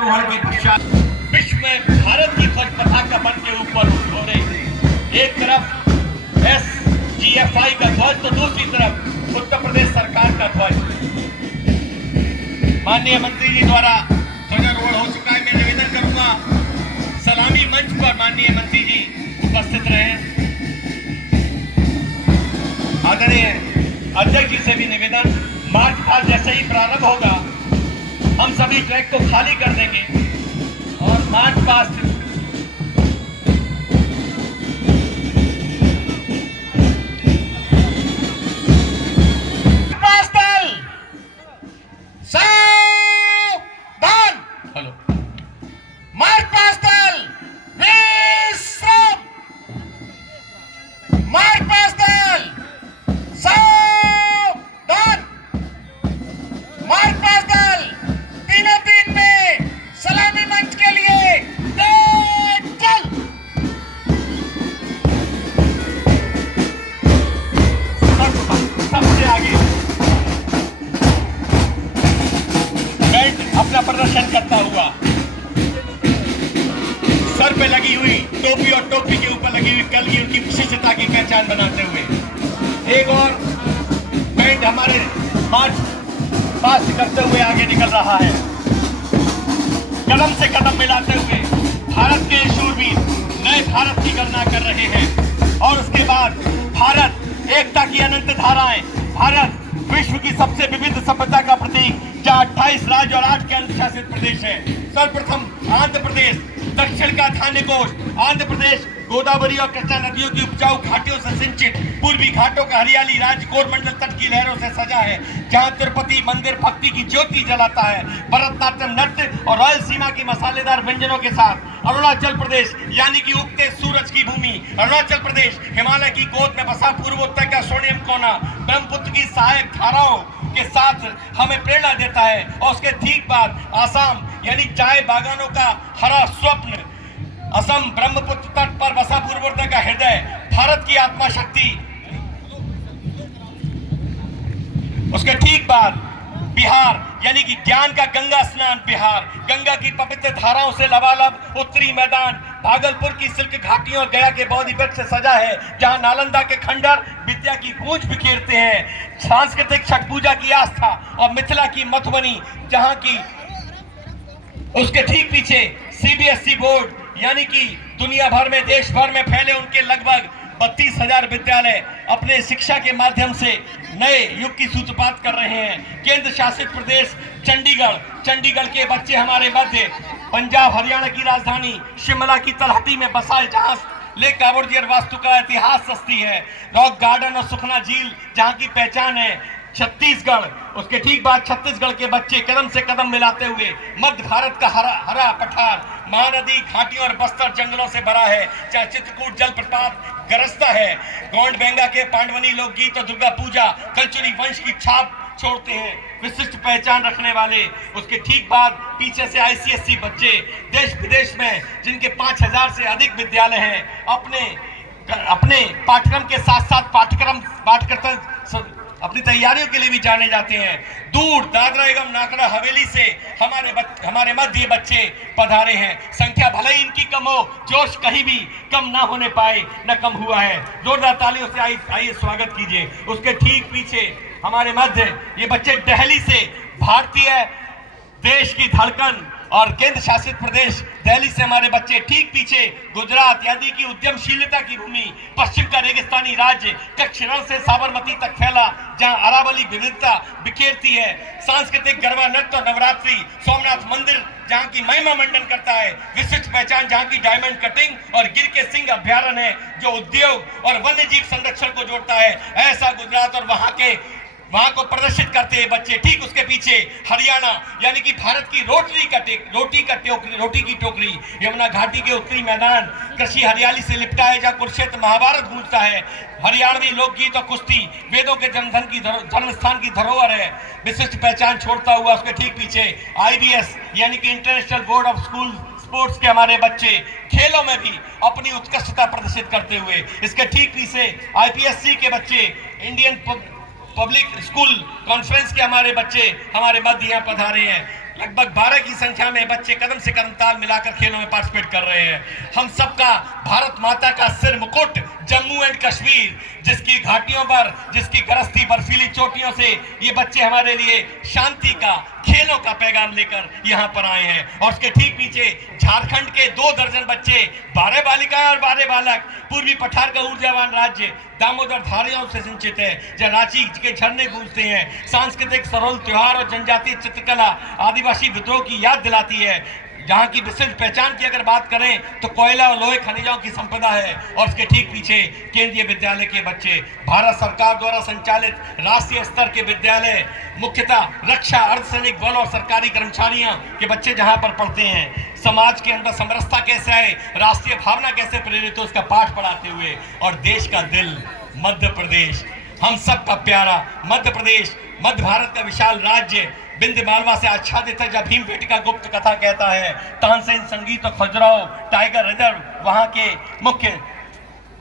के पश्चात विश्व में भारत की ध्वज पताका बन के ऊपर हो रही। एक तरफ SGFI का ध्वज तो दूसरी तरफ उत्तर प्रदेश सरकार का ध्वज। माननीय मंत्री जी द्वारा ध्वजारोहण हो चुका है। मैं निवेदन करूंगा सलामी मंच पर माननीय मंत्री जी उपस्थित रहे। आदरणीय अध्यक्ष जी से भी निवेदन, मार्च पास्ट जैसे ही प्रारंभ होगा हम सभी ट्रैक को खाली कर देंगे और march past hello march past march past march past तीनों तीन में सलामी मंच के लिए चल। सबसे आगे बैंड अपना प्रदर्शन करता हुआ सर पे लगी हुई टोपी और टोपी के ऊपर लगी हुई कल की उनकी विशिष्टता की पहचान बनाते हुए एक और बैंड हमारे मार्च पास करते हुए आगे निकल रहा है, कदम से कदम मिलाते हुए भारत के शूरवीर नए भारत की गणना कर रहे हैं। और उसके बाद भारत एकता की अनंत धाराएं, भारत विश्व की सबसे विविध सभ्यता का प्रतीक, जहां 28 राज्य और 8 केंद्र शासित प्रदेश है। सर्वप्रथम आंध्र प्रदेश, दक्षिण का धान्य कोष आंध्र प्रदेश, गोदावरी और कृष्णा नदियों की उपजाऊ घाटियों से सिंचित पूर्वी घाटों का हरियाली राज्य कोरमंडल तट की लहरों से सजा है, जहां तिरुपति मंदिर भक्ति की ज्योति जलाता है। भरतनाट्यम नृत्य और रॉयल सीमा की मसालेदार व्यंजनों के साथ अरुणाचल प्रदेश यानी कि उगते सूरज की भूमि, अरुणाचल प्रदेश हिमालय की गोद में बसा पूर्वोत्तर का स्वर्णिम कोना ब्रह्मपुत्र की सहायक धाराओं के साथ हमें प्रेरणा देता है। और उसके ठीक बाद आसाम यानी चाय बागानों का हरा स्वप्न, असम ब्रह्मपुत्र तट पर बसा पूर्वोत्तर का हृदय, भारत की आत्मा शक्ति। उसके ठीक बाद बिहार यानी कि ज्ञान का गंगा स्नान बिहार, गंगा की पवित्र धाराओं से लबालब उत्तरी मैदान भागलपुर की सिल्क घाटियों और गया के बौद्ध वृक्ष से सजा है, जहां नालंदा के खंडर विद्या की गूंज बिखेरते हैं। सांस्कृतिक छठ पूजा की आस्था और मिथिला की मधुबनी, जहां की उसके ठीक पीछे CBSE बोर्ड यानी कि दुनिया भर में देश भर में फैले उनके लगभग 32,000 विद्यालय अपने शिक्षा के माध्यम से नए युग की सूत्रपात कर रहे हैं। केंद्र शासित प्रदेश चंडीगढ़ के बच्चे हमारे मध्य, पंजाब हरियाणा की राजधानी शिमला की तलहटी में बसा है, जहां लेक कावड़ियर वास्तु का इतिहास सस्ती है। रॉक गार्डन और सुखना झील जहां की पहचान है। छत्तीसगढ़, उसके ठीक बाद छत्तीसगढ़ के बच्चे कदम से कदम मिलाते हुए मध्य भारत का हरा पठार महानदी घाटियों और बस्तर जंगलों से भरा है, जहाँ चित्रकूट जलप्रपात गरजता है। गोंड बेंगा के पांडवनी लोकगीत और दुर्गा पूजा कलचुरी वंश की छाप छोड़ते हैं, विशिष्ट पहचान रखने वाले। उसके ठीक बाद पीछे से ICSE बच्चे देश विदेश में, जिनके 5,000 से अधिक विद्यालय हैं, अपने पाठ्यक्रम के साथ साथ अपनी तैयारियों के लिए भी जाने जाते हैं। दूर दादरा एवं नागरा हवेली से हमारे मध्य बच्चे पधारे हैं। संख्या भले ही इनकी कम हो, जोश कहीं भी कम ना होने पाए, न कम हुआ है। जोरदार तालियों से आइए स्वागत कीजिए। उसके ठीक पीछे हमारे मध्य ये बच्चे दिल्ली से, भारतीय देश की धड़कन और केंद्र शासित प्रदेश दिल्ली से हमारे बच्चे। ठीक पीछे गुजरात यानी कि उद्यमशीलता की भूमि, पश्चिम का रेगिस्तानी राज्य कच्छ रण से साबरमती तक फैला, जहां अरावली विविधता बिखेरती है। सांस्कृतिक गरबा नृत्य और नवरात्रि, सोमनाथ मंदिर जहां की महिमा मंडन करता है। विशिष्ट पहचान जहां की डायमंड कटिंग और गिर के सिंह अभ्यारण्य है, जो उद्योग और वन्य जीव संरक्षण को जोड़ता है। ऐसा गुजरात और वहां को प्रदर्शित करते हैं बच्चे। ठीक उसके पीछे हरियाणा यानी कि भारत की रोटी की टोकरी, यमुना घाटी के उत्तरी मैदान कृषि हरियाली से लिपटा है, जहाँ कुरुक्षेत्र महाभारत गूंजता है। हरियाणवी लोकगीत और कुश्ती वेदों के जन्म स्थान की धरोहर है, विशिष्ट पहचान छोड़ता हुआ। उसके ठीक पीछे IBS यानी कि international board of school sports के हमारे बच्चे खेलों में भी अपनी उत्कृष्टता प्रदर्शित करते हुए। इसके ठीक पीछे IPSC के बच्चे, इंडियन पब्लिक स्कूल कॉन्फ्रेंस के हमारे बच्चे हमारे मध्य यहाँ पधारे हैं। लगभग 12 की संख्या में बच्चे कदम से कदम ताल मिलाकर खेलों में पार्टिसिपेट कर रहे हैं। हम सबका भारत माता का सिर मुकुट जम्मू एंड कश्मीर, जिसकी घाटियों पर, जिसकी गरजती बर्फीली चोटियों से ये बच्चे हमारे लिए शांति का, खेलों का पैगाम लेकर यहाँ पर आए हैं। और उसके ठीक पीछे झारखंड के 2 दर्जन बच्चे, 12 बालिकाएं और 12 बालक, पूर्वी पठार का ऊर्जावान राज्य दामोदर धाराओं से सिंचित है, जहाँ रांची के झरने गूंजते हैं, सांस्कृतिक सरोल त्योहार और जनजातीय चित्रकला आदिवासी विद्रोह की याद दिलाती है। जहाँ की विशिष्ट पहचान की अगर बात करें तो कोयला और लोहे खनिजों की संपदा है। और उसके ठीक पीछे केंद्रीय विद्यालय के बच्चे, भारत सरकार द्वारा संचालित राष्ट्रीय स्तर के विद्यालय, मुख्यतः रक्षा, अर्धसैनिक बल और सरकारी कर्मचारियों के बच्चे जहाँ पर पढ़ते हैं। समाज के अंदर समरसता कैसे है, राष्ट्रीय भावना कैसे प्रेरित हो, उसका पाठ पढ़ाते हुए। और देश का दिल मध्य प्रदेश, हम सब का प्यारा मध्य प्रदेश, मध्य भारत का विशाल राज्य, बिंद मालवा से आच्छादित है। जब भीमबेटका गुप्त कथा कहता है, तानसेन संगीत और खजुराहो टाइगर रिजर्व वहां के मुख्य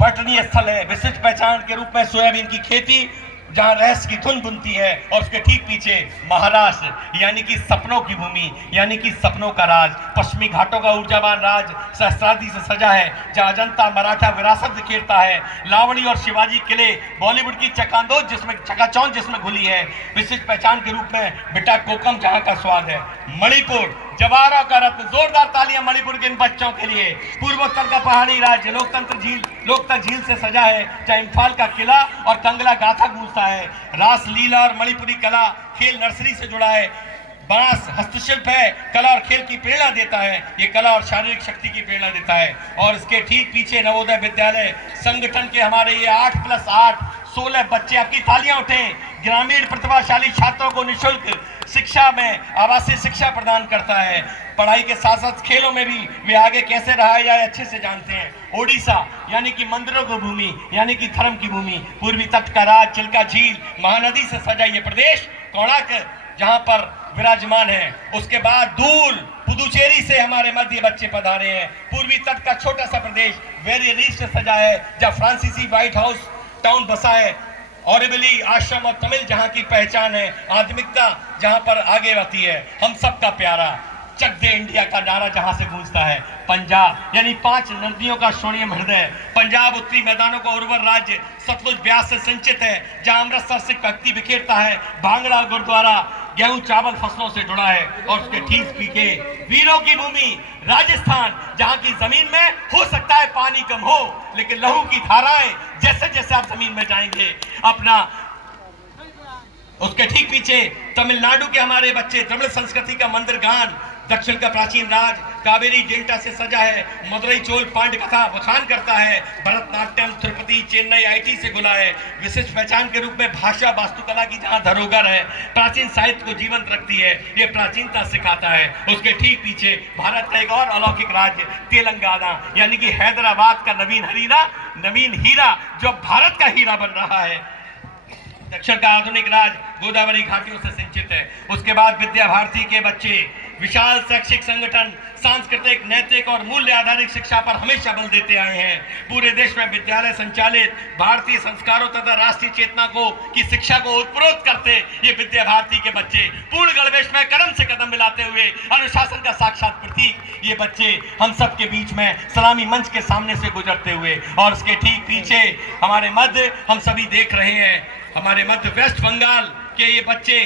पर्यटनीय स्थल है। विशिष्ट पहचान के रूप में सोयाबीन की खेती, जहां रहस्य की धुन बुनती है। और उसके ठीक पीछे महाराष्ट्र, यानी कि सपनों की भूमि, यानी कि सपनों का राज, पश्चिमी घाटों का ऊर्जावान राज सहस्त्राब्दी से सजा है, जहां अजंता मराठा विरासत बिखेरता है। लावणी और शिवाजी किले, बॉलीवुड की चकाचौंध जिसमें घुली है। विशिष्ट पहचान के रूप में बेटा कोकम जहां का स्वाद है। मणिपुर, जवाहरों का रत्न, जोरदार तालियां मणिपुर के इन बच्चों के लिए। पूर्वोत्तर का पहाड़ी राज्य, लोकतंत्र झील से सजा है, जहां इम्फाल का किला और कंगला गाथा गूंजता है। रास लीला और मणिपुरी कला खेल नर्सरी से जुड़ा है। बांस हस्तशिल्प है, कला और खेल की प्रेरणा देता है। ये कला और शारीरिक शक्ति की प्रेरणा देता है। और इसके ठीक पीछे नवोदय विद्यालय संगठन के हमारे ये 8+8 16 बच्चे, आपकी तालियां उठें, ग्रामीण प्रतिभाशाली छात्रों को निःशुल्क शिक्षा में आवासीय शिक्षा प्रदान करता है। पढ़ाई के साथ साथ खेलों में भी वे आगे कैसे रहा जाए अच्छे से जानते हैं। ओडिशा, यानी कि मंदिरों की भूमि, यानी कि धर्म की भूमि, पूर्वी तट का राज, चिल्का झील, महानदी से सजा ये प्रदेश, कोणार्क जहां पर विराजमान है। उसके बाद दूर पुदुचेरी से हमारे मध्य बच्चे पधारे हैं। पूर्वी तट का छोटा सा प्रदेश वेरी रिच से सजा है, जहाँ फ्रांसीसी व्हाइट हाउस टाउन बसा है। ऑरेबली आश्रम और तमिल जहाँ की पहचान है, आध्यात्मिकता जहाँ पर आगे बढ़ती है। हम सबका प्यारा चक दे इंडिया का नारा जहां से गूंजता है। पंजाब, यानी 5 नदियों का स्वर्णिम हृदय। पंजाब उत्तरी मैदानों का उर्वर राज्य, सतलुज ब्यास से सिंचित है, जहां अमृतसर से भक्ति बिखेरता है। भांगड़ा गुरुद्वारा गेहूं चावल फसलों से जुड़ा है। और उसके ठीक पीछे वीरों की भूमि राजस्थान, जहां की जमीन में हो सकता है पानी कम हो, लेकिन लहू की धाराएं जैसे जैसे आप जमीन में जाएंगे अपना। उसके ठीक पीछे तमिलनाडु के हमारे बच्चे, तमिल संस्कृति का मंदिर गान, दक्षिण का प्राचीन राज कावेरी डेल्टा से सजा है। मदुरई चोल पांड्य कथा बखान करता है। भरतनाट्यम तिरुपति चेन्नई आईटी से गुला है। विशिष्ट पहचान के रूप में भाषा वास्तुकला की जहां धरोहर है, प्राचीन साहित्य को जीवंत रखती है, ये प्राचीनता सिखाता है। उसके ठीक पीछे भारत का एक और अलौकिक राज्य तेलंगाना, यानी कि हैदराबाद का नवीन हीरा जो भारत का हीरा बन रहा है। दक्षिण का आधुनिक राज गोदावरी घाटियों से सिंचित है। उसके बाद विद्या भारती के बच्चे विशाल शैक्षिक संगठन, सांस्कृतिक, नैतिक और मूल्य आधारित शिक्षा पर हमेशा बल देते आए हैं। पूरे देश में विद्यालय संचालित भारतीय संस्कारों तथा राष्ट्रीय चेतना की शिक्षा को उत्प्रोत करते ये विद्या भारती के बच्चे पूर्ण गणवेश में कदम से कदम मिलाते हुए अनुशासन का साक्षात प्रतीक ये बच्चे हम सब के बीच में सलामी मंच के सामने से गुजरते हुए। और उसके ठीक पीछे हमारे मध्य, हम सभी देख रहे हैं, हमारे मध्य वेस्ट बंगाल के ये बच्चे,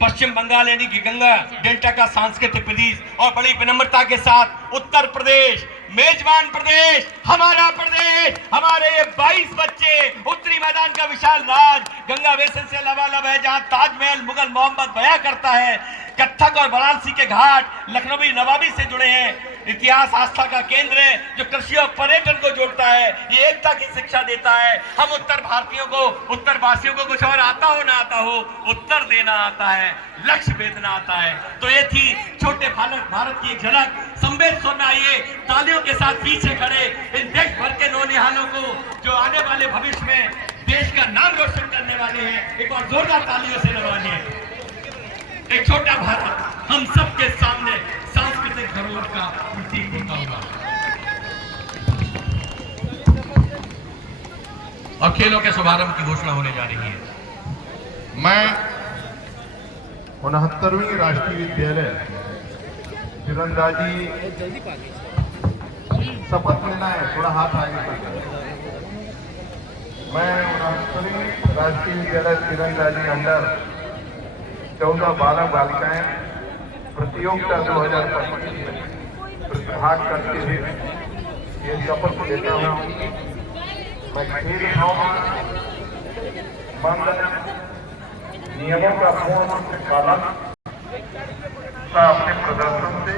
पश्चिम बंगाल यानी कि गंगा डेल्टा का सांस्कृतिक प्रदेश, और बड़ी विनम्रता के साथ उत्तर प्रदेश, मेजबान प्रदेश, हमारा प्रदेश, हमारे ये 22 बच्चे, उत्तरी मैदान का विशाल राज, गंगा बेसिन से लबालब है, जहां ताजमहल मुगल मोहम्मद बया करता है। कत्थक और वाराणसी के घाट लखनवी नवाबी से जुड़े हैं। इतिहास आस्था का केंद्र है जो कृषि और पर्यटन को जोड़ता है, ये एकता की शिक्षा देता है। हम उत्तर भारतीयों को, उत्तर वासियों को कुछ और आता हो ना आता हो, उत्तर देना आता है, लक्ष्य भेदना आता है। तो ये थी छोटे भारत की एक झलक। संवेद सुनना, आइए तालियों के साथ पीछे खड़े इन देश भर के नौनिहालों को जो आने वाले भविष्य में देश का नाम रोशन करने वाले हैं, एक बार जोरदार तालियों से नवाजिए। एक छोटा भारत हम सबके सामने सांस्कृतिक धरोहर का प्रतीक होता हुआ। और खेलों के शुभारंभ की घोषणा होने जा रही है। मैं 69वीं राष्ट्रीय विद्यालय तीरंदाजी शपथ लेना है, थोड़ा हाथ आगे करना है। मैं राष्ट्रीय विद्यालय तीरंदाजी अंडर 14-12 बालिकाएं प्रतियोगिता 2025 में प्रतिभाग करते हुए ये शपथ लेता हूँ। मैं खेल भावना, नियमों का पूर्ण पालन अपने प्रदर्शन से